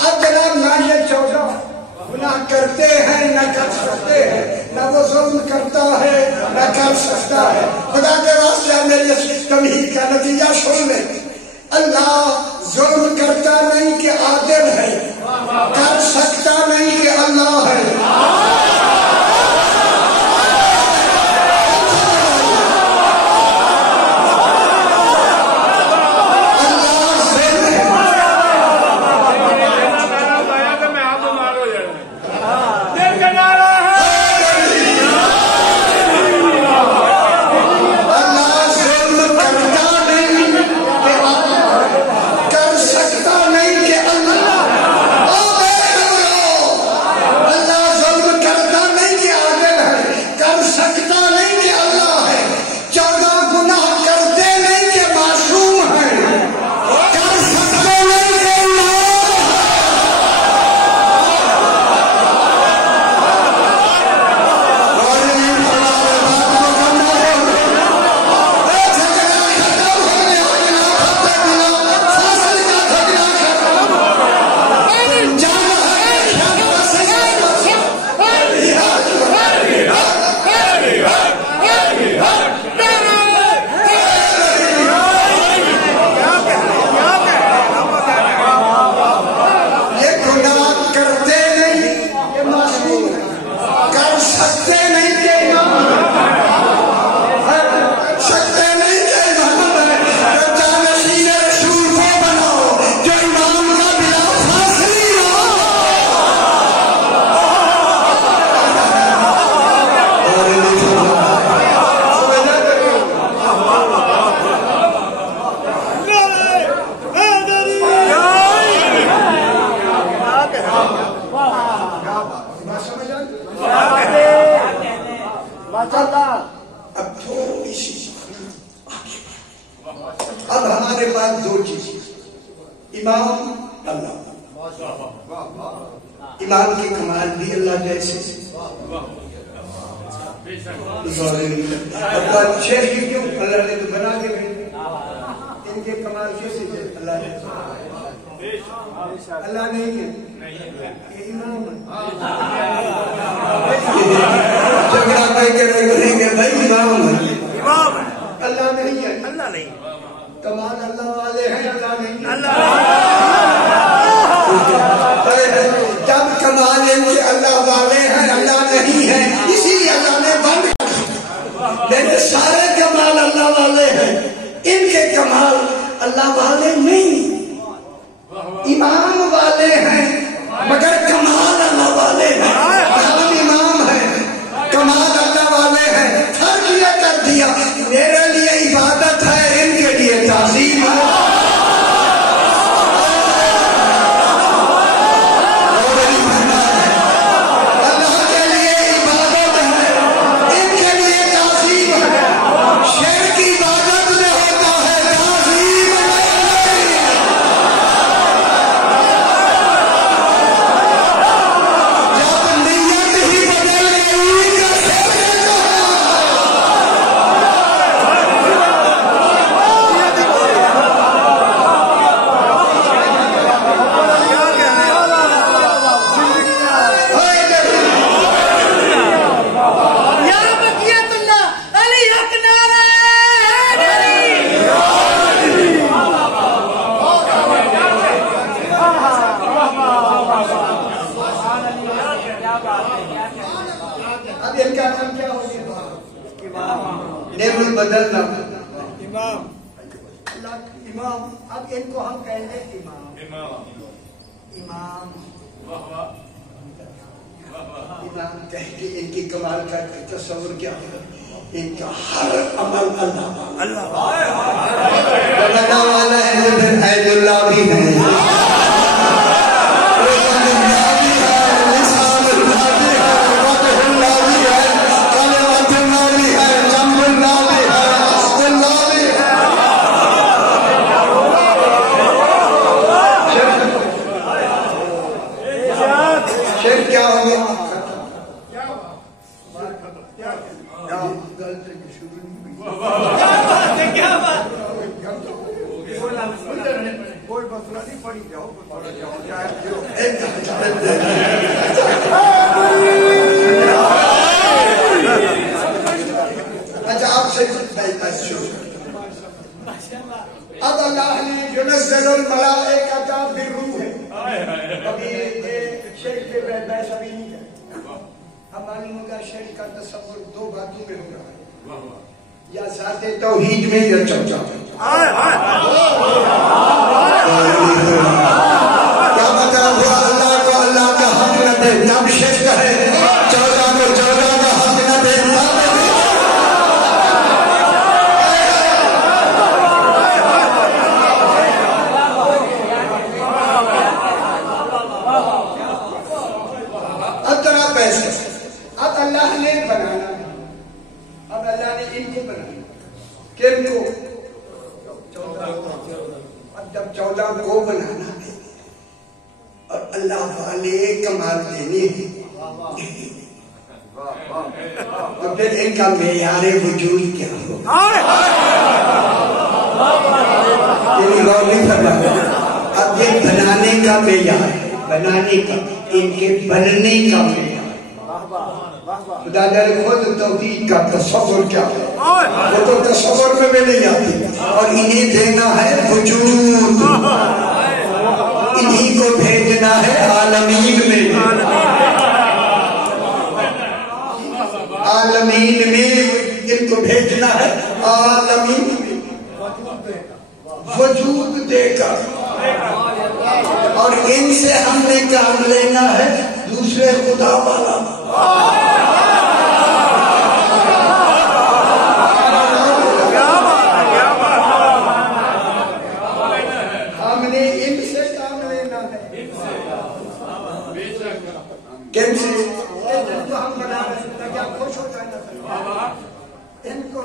اب جناب نہ یہ 14 گناہ کرتے ہیں نہ کر سکتے ہیں. نہ وہ ظلم کرتا ہے نہ کر سکتا ہے. خدا کے واسطے میری تمہید کا نتیجہ سن لیں. اللہ ظلم کرتا نہیں کہ عادل ہے. کر سکتا نہیں کہ اللہ ہے. اللہ ظلم کرتا نہیں اب تھوڑی سی آگے اب ہمارے پاس دو چیزیں، امام اللہ، امام کی کمال بھی اللہ جیسے، شیخ کیوں اللہ نے تو بنا کے بھیجا، ان کے کمال کیسے تھے اللہ نے، اللہ نہیں ہے یہ امام ہے، جھگڑا پہ کے رہیں گے بھائی امام ہے، اللہ نہیں ہے، اللہ نہیں، کمال اللہ والے ہیں، اللہ نہیں ہے، جب کمال ان کے اللہ والے ہیں اللہ نہیں ہے، اسی لیے اللہ نے بند کر دیا، لیکن سارے کمال اللہ والے ہیں، ان کے کمال اللہ والے نہیں، امام والے ہیں مگر کمال اللہ والے ہیں، ہم امام ہیں کمال اللہ والے ہیں، فرق یہ کر دیا میرے لیے عبادت ہے ان کے لیے تعظیم ہے، اللہ کے لیے عبادت ہے ان کے لیے تعظیم ہے، شیر کی عبادت میں ہوتا ہے تعظیم بدلنا امام اللہ امام، اب ان کو ہم کہیں گے امام، امام امام کہہ کے ان کی کمال کا تصور کیا ہے، ان کا ہر عمل اللہ والا ہے، عید اللہ بھی ہے، اب اللہ نے ينزل الملائکۃ بالروح، ابھی شرک کے بحث ابھی نہیں ہے، اب معلوم ہوگا شرک کا تصور دو باتوں میں ہو رہا ہے، یا ذات توحید میں یا چمچا کیا مطلب ہوا اللہ کو اللہ کا حق نہ دے تب شرک ہے، چودہ کو چودہ کا حق نہ دے اب اللہ نے بنانا، اب اللہ نے ان کو بنانا، کن کو؟ اب جب 14 کو بنانا ہے اور اللہ والے کمال دینے ہیں تو پھر ان کا معیار وجود کیا ہو؟ غور نہیں کرنا، اب یہ بنانے کا معیار، بنانے کا، ان کے بننے کا معیار، خدا نے خود توحید کا تصور کیا ہے وہ تو تصور میں بھی نہیں آتی، اور انہیں دینا ہے وجود، انہیں کو بھیجنا ہے عالمین میں، عالمین میں ان کو بھیجنا ہے، عالمین میں وجود دے کر، اور ان سے ہم نے کام لینا ہے دوسرے خدا والا، ہم نے ان سے کام لینا ہے، کن سے؟ جو ہم بنا رہے ہیں تاکہ آپ خوش ہو جائیں، ان کو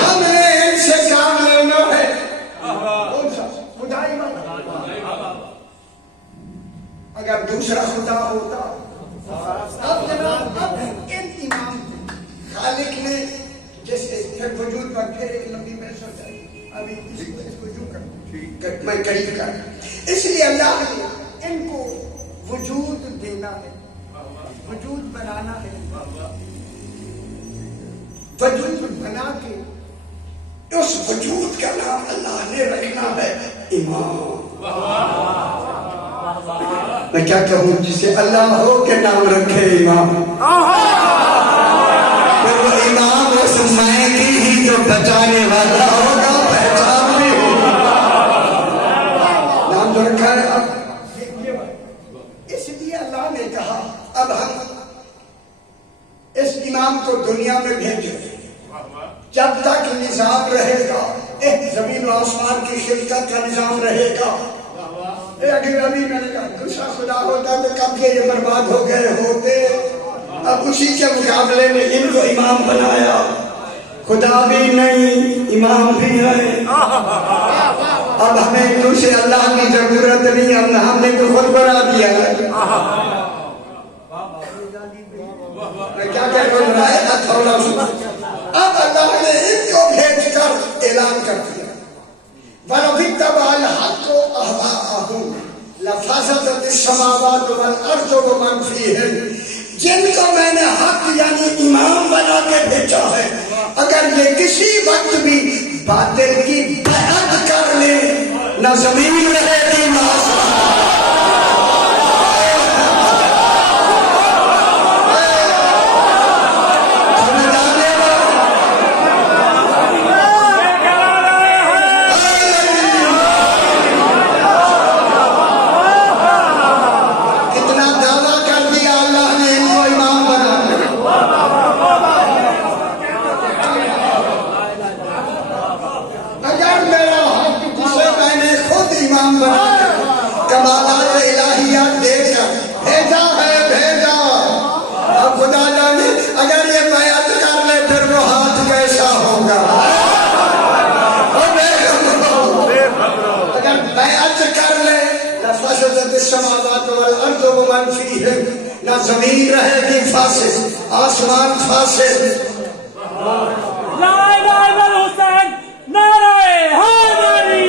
ہمیں ان سے کام لینا ہے. خدائی بات. اگر دوسرا خدا ہوتا اب جناب اب ان امام خالق نے جیسے پھر وجود پر پھر ایک لمبی بحث ہو جائے. ابھی اس کو جو کر میں قریب کر. اس لیے اللہ نے ان کو وجود دینا ہے, وجود بنانا ہے. وجود بنا کے اس وجود کا نام اللہ نے رکھنا ہے امام. میں کیا کہوں جسے اللہ ہو کے نام رکھے امام. پھر وہ امام اس میں کی ہی جو بچانے والا ہوگا پہچان بھی ہوگا. نام جو رکھا ہے اب اس لیے اللہ نے کہا اب ہم اس امام کو دنیا میں بھیجیں. جب تک نظام رہے گا, ایک زمین و آسمان کی خلقت کا نظام رہے گا. اگر ابھی میں نے کہا دوسرا خدا ہوتا تو کب یہ برباد ہو گئے ہوتے. اب اسی کے مقابلے میں ان کو امام بنایا. خدا بھی نہیں, امام بھی ہے. اب ہمیں دوسرے اللہ کی ضرورت نہیں, ہم نے تو خود بنا دیا ہے. میں کیا کہہ رہا ہے تھوڑا سنا. اب اللہ نے ان کو بھیج کر اعلان کر دیا وَلَوِ اتَّبَعَ الْحَقُّ أَهْوَاءَهُمْ لَفَسَدَتِ السَّمَاوَاتُ وَالْأَرْضُ وَمَنْ فِيهِنَّ. جن کو میں نے حق یعنی امام بنا کے بھیجا ہے, اگر یہ کسی وقت بھی باطل کی بیعت کر لے نہ زمین رہے گی نہ آسمان. نہ زمین رہے گی فاسد, آسمان فاسد. لا الہ الا الحسین, نعرہ حیدری.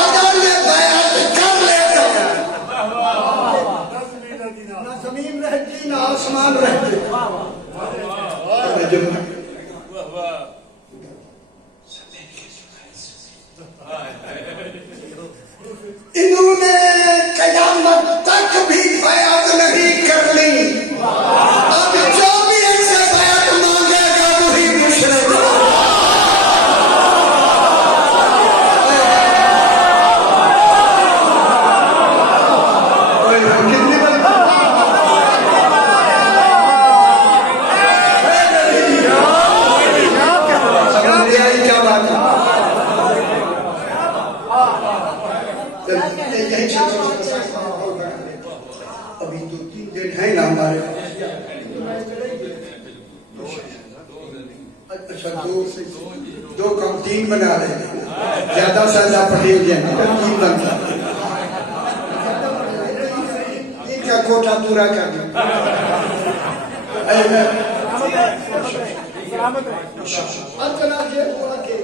اگر یہ بیعت کر لے گا نہ زمین رہتی نہ آسمان رہتے. انہوں نے قیامت تک بھی بیعت نہیں کر لی. اب جو بھی ان سے بیعت مانگے گا وہی مشرک. ابھی 2-3 دن ہے نا ہمارے. اچھا 2 کم 3 بنا رہے ہیں. زیادہ سے زیادہ پڑھی ہوئی ہے 3 بنتا. ان کا کوٹا پورا کر دیں. اتنا یہ ہوا کہ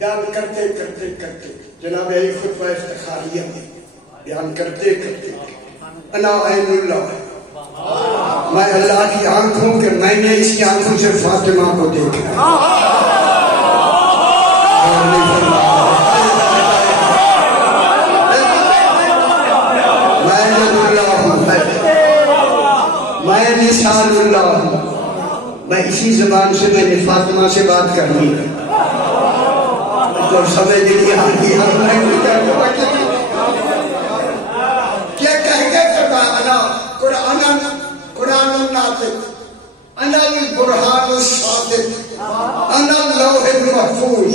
بیان کرتے کرتے کرتے جناب علی خطبہ افتخاریہ بیان کرتے کرتے انا عین اللہ, میں اللہ کی آنکھوں کہ میں نے اس کی آنکھوں سے فاطمہ کو دیکھا. میں نور اللہ ہوں, میں نثار اللہ ہوں, میں اسی زبان سے میں نے فاطمہ سے بات کر لی تو سمجھ لیا کیا کہہ کے فرمایا قرآن الناطق انا البرہان الصادق انا اللوح المحفوظ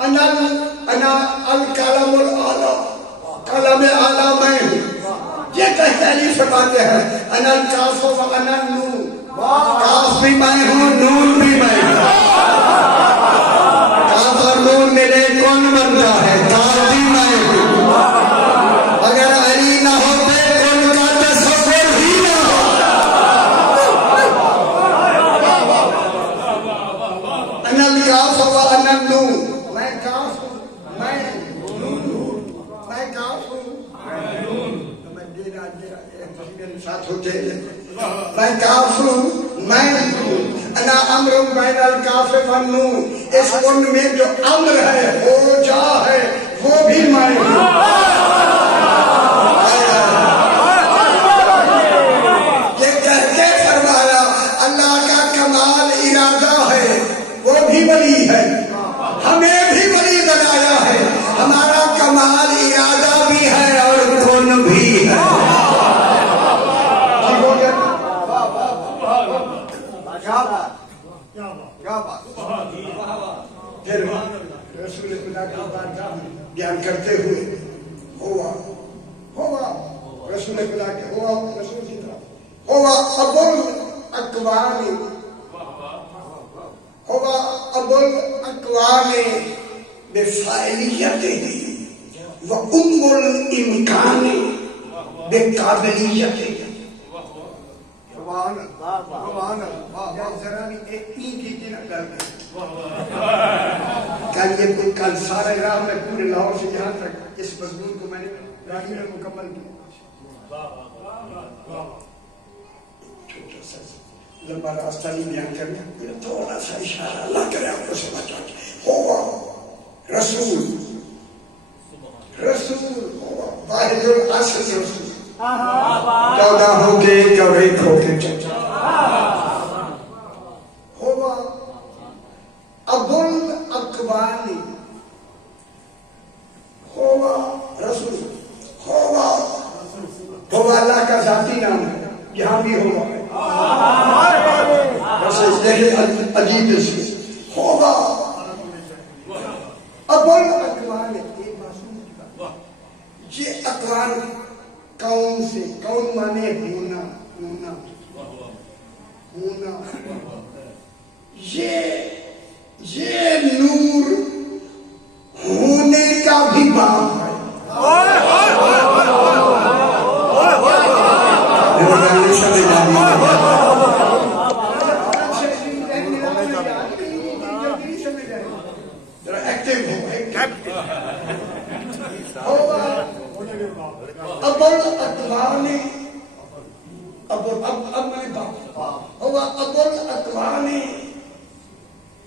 انا الکلام الاعلی کلام اعلی میں ہوں یہ کہتے علی فرماتے ہیں انا الکاف و انا النون کاف بھی میں ہوں نون بھی میں ہوں کاف اور نون ملے کون بنتا ہے کاف بھی میں ہوں اگر علی نہ ہوتے کون کا تصور ہی نہ ہو انا الکاف و انا النون میں کاف ہوں میں کاف ہوں ساتھ ہوتے میں کاف ہوں میں انا امر بین الکاف والنون اس ان میں جو امر ہے ہو جا ہے وہ بھی میں ہوں یہ کہہ کے فرمایا اللہ کا کمال ارادہ ہے وہ بھی ولی ہے ہمیں بھی ولی بنایا ہے ہمارا کمال ارادہ بھی ہے اور کن بھی ہے پھر رسول خدا کی بارگاہ میں بیان کرتے ہوئے ہوا رسول خدا کے رسول کی طرف ہوا ابو الاقوام بفاعلیتہ و ام الامکان بقابلیتہ کل سارے راہ میں پورے لاہور سے یہاں تک اس مضمون کو میں نے گاڑی میں مکمل کیا چھوٹا سا لمبا راستہ نہیں بیان کرنا تھوڑا سا اشارہ اللہ کرے آپ کو سمجھ آئے ہوا رسول ہوا واحد الاصل رسول 14 ہو کے ایک اور ایک ہو کے ہوا ابو الاقوام ہوا رسول ہوا اللہ کا ذاتی نام ہے یہاں بھی ہوا ہے عجیب سے ہوا ابو الاقوام یہ اقوام کون سے کون مانے ہونا یہ نور ہونے کا بھی باپ ہے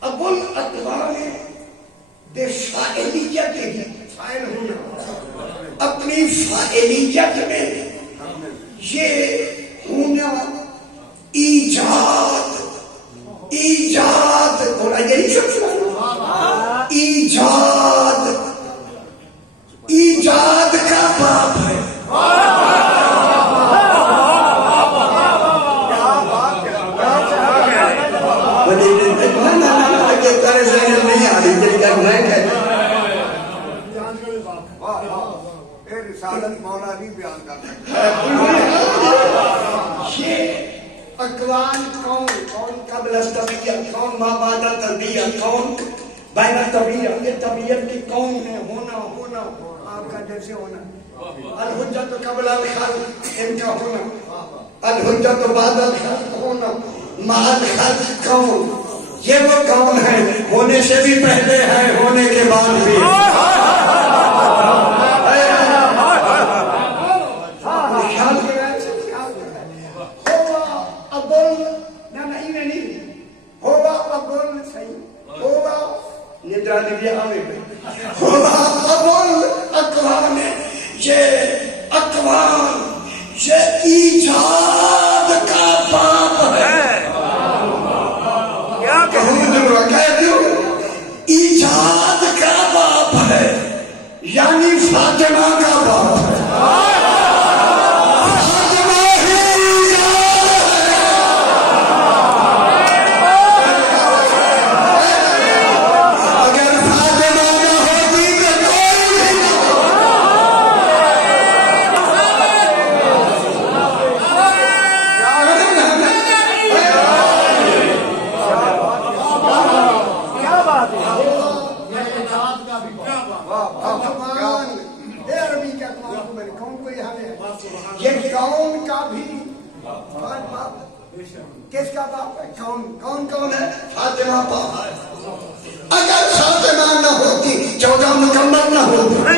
ابو الاقوام بفاعلیت اپنی فاعلیت میں یہ ہونا ایجاد بولا یہی سب ایجاد کا باپ ہے اقوام کون قبل الطبیعت کون ما بعد الطبیعت کون بین الطبیعت یہ طبیعت کی کون ہے ہونا آپ کا جیسے ہونا الحجت قبل الخلق ان کا ہونا الحجت بعد الخلق ہونا ما الخلق کون یہ وہ کون ہے ہونے سے بھی پہلے ہے ہونے کے بعد بھی اقوام یہ ایجاد فاطمہ کا باپ ہے، فاطمہ ہی اگر فاطمہ نہ ہوتی تو کوئی نہیں یہ کون کا بھی باپ، کس کا باپ ہے؟ کون ہے؟ فاطمہ باپ۔ اگر فاطمہ نہ ہوتی 14 مکمل نہ ہوتے،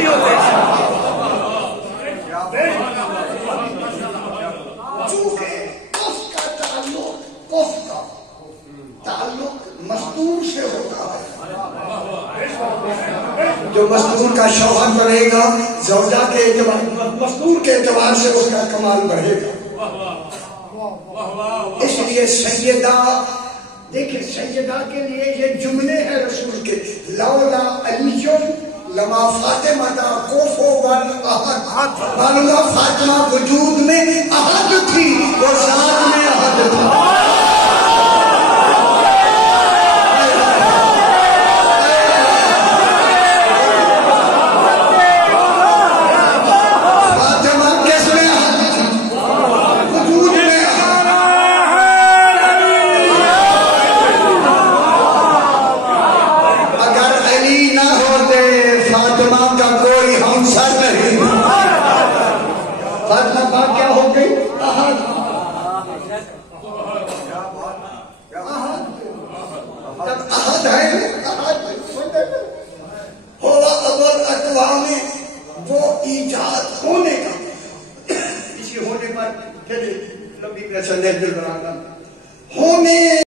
چونکہ کف کا تعلق مستور سے ہوتا ہے، جو مستور کا شوہر بڑھے گا زوجہ کے اعتبار، مستور کے اعتبار سے اس کا کمال بڑھے گا۔ اس لیے سیدہ، دیکھیں سیدہ کے لیے یہ جملے ہیں رسول کے، لولا علی لما فاطمہ دا کوفو ون احد، معلوم فاطمہ وجود میں